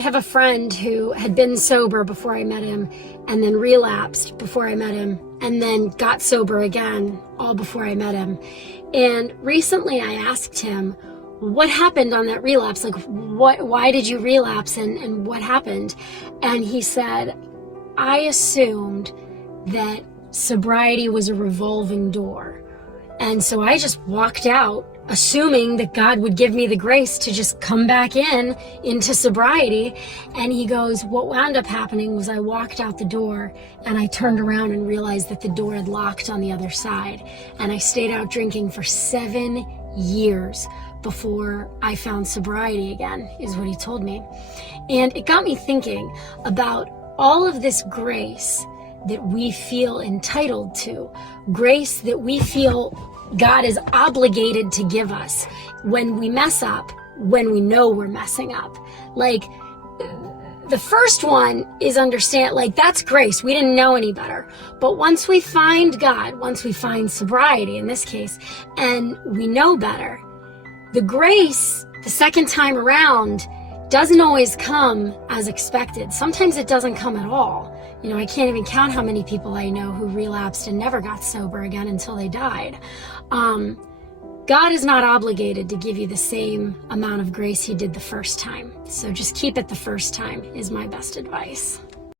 I have a friend who had been sober before I met him and then relapsed before I met him and then got sober again all before I met him. And recently I asked him, what happened on that relapse? Like, why did you relapse and what happened? And he said, I assumed that sobriety was a revolving door. And so I just walked out assuming that God would give me the grace to just come back into sobriety. And he goes, what wound up happening was I walked out the door and I turned around and realized that the door had locked on the other side. And I stayed out drinking for 7 years before I found sobriety again, is what he told me. And it got me thinking about all of this grace that we feel entitled to, grace that we feel God is obligated to give us when we mess up, when we know we're messing up. Like, the first one is understand, like, that's grace. We didn't know any better. But once we find God, once we find sobriety in this case, and we know better, the grace the second time around doesn't always come as expected. Sometimes it doesn't come at all. You know, I can't even count how many people I know who relapsed and never got sober again until they died. God is not obligated to give you the same amount of grace he did the first time. So just keep it the first time is my best advice.